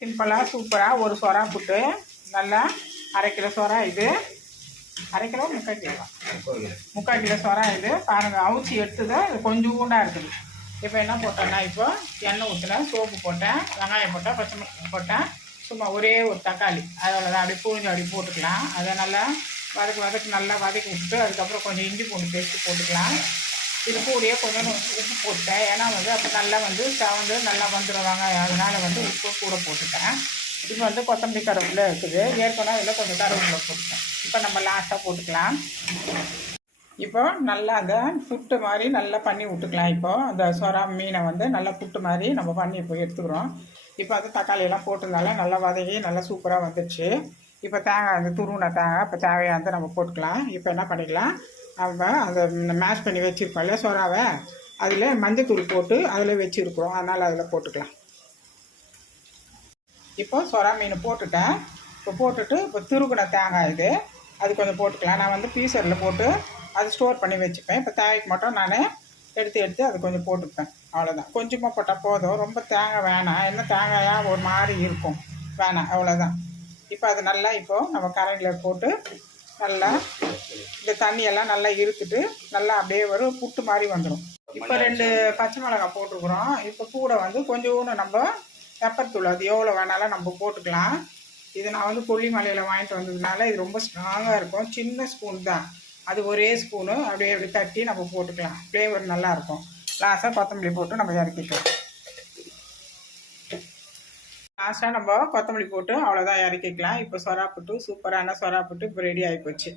சிம்பிளாக சூப்பராக ஒரு சொரா புட்டு நல்லா 1/2 கிலோ சொரா இது 1/2 கிலோ 3/4 கிலோ 3/4 கிலோ சொரா இது பாருங்கள். அவிச்சி எடுத்துது கொஞ்சூண்டாக இருக்குது. இப்போ என்ன போட்டேன்னா இப்போ எண்ணெய் ஊற்றினேன், சோப்பு போட்டேன், வெங்காயம் போட்டேன், பச்சை மிளகாய் போட்டேன், சும்மா ஒரே ஒரு தக்காளி அதில் அப்படியே புழிஞ்சு அப்படி போட்டுக்கலாம். அதை நல்லா வதக்கி நல்லா வதக்கி விட்டுட்டு அதுக்கப்புறம் கொஞ்சம் இஞ்சி பூண்டு பேஸ்ட்டு போட்டுக்கலாம். இது கூடயே கொஞ்சம் உப்பு போட்டேன். ஏன்னா அப்போ நல்லா செவந்து நல்லா வந்துடும் வெங்காயம். அதனால் உப்பு கூட போட்டுட்டேன். இப்போ கொத்தமல்லி கருவேப்பிலை இருக்குது. ஏற்கனவே அதில் கொஞ்சம் கருவேப்பிலை போட்டுட்டேன். இப்போ நம்ம லாஸ்ட்டாக போட்டுக்கலாம். இப்போ நல்லா அந்த புட்டு மாதிரி நல்லா பண்ணி விட்டுக்கலாம். இப்போது அந்த சொரா மீனை நல்லா புட்டு மாதிரி நம்ம பண்ணி இப்போ எடுத்துக்கிறோம். இப்போ தக்காளியெல்லாம் போட்டதுனால நல்லா வதங்கி நல்லா சூப்பராக வந்துடுச்சு. இப்போ தேங்காய் அந்த துருவின தேங்காய் இப்போ தேவையானதை நம்ம போட்டுக்கலாம். இப்போ என்ன பண்ணிக்கலாம், நம்ம அந்த மேஷ் பண்ணி வச்சுருக்கோம் இல்லையா சொராவை, அதில் மஞ்சத்தூள் போட்டு அதில் வச்சுருக்குறோம். அதனால் அதில் போட்டுக்கலாம். இப்போ சொரா மீன் போட்டுட்டேன். இப்போ போட்டுட்டு இப்போ துருகுன தேங்காய் இது அது கொஞ்சம் போட்டுக்கலாம். நான் பீசரில் போட்டு அது ஸ்டோர் பண்ணி வச்சுப்பேன். இப்போ தேவைக்கு மட்டும் நான் எடுத்து அது கொஞ்சம் போட்டுப்பேன். அவ்வளோதான். கொஞ்சமாக போட்டால் போதும், ரொம்ப தேங்காய் வேணாம். என்ன தேங்காயாக ஒரு மாதிரி இருக்கும், வேணாம். அவ்வளோதான். இப்போ அது நல்லா இப்போது நம்ம கரண்டில் போட்டு நல்லா இந்த தண்ணியெல்லாம் நல்லா இருத்துட்டு நல்லா அப்படியே ஒரு புட்டு மாதிரி வந்துடும். இப்போ 2 பச்சை மிளகாய் போட்டுக்கிறோம். இப்போ கூட கொஞ்சோண்டு நம்ம பெப்பர் தூள் அது எவ்வளோ வேணாலும் நம்ம போட்டுக்கலாம். இது நான் கொல்லிமலையில் வாங்கிட்டு வந்ததுனால இது ரொம்ப ஸ்ட்ராங்காக இருக்கும். சின்ன ஸ்பூன் தான், அது ஒரே ஸ்பூனு அப்படியே அப்படி தட்டி நம்ம போட்டுக்கலாம். ஃப்ளேவர் நல்லாயிருக்கும். லாஸ்ட்டாக கொத்தமல்லி போட்டு நம்ம இறக்கிக்கலாம். லாஸ்ட்டாக நம்ம கொத்தமல்லி போட்டு அவ்வளோதான் இறக்கிக்கலாம். இப்போ சொரா புட்டு, சூப்பரான சொரா புட்டு இப்போ ரெடி ஆகிப்போச்சு.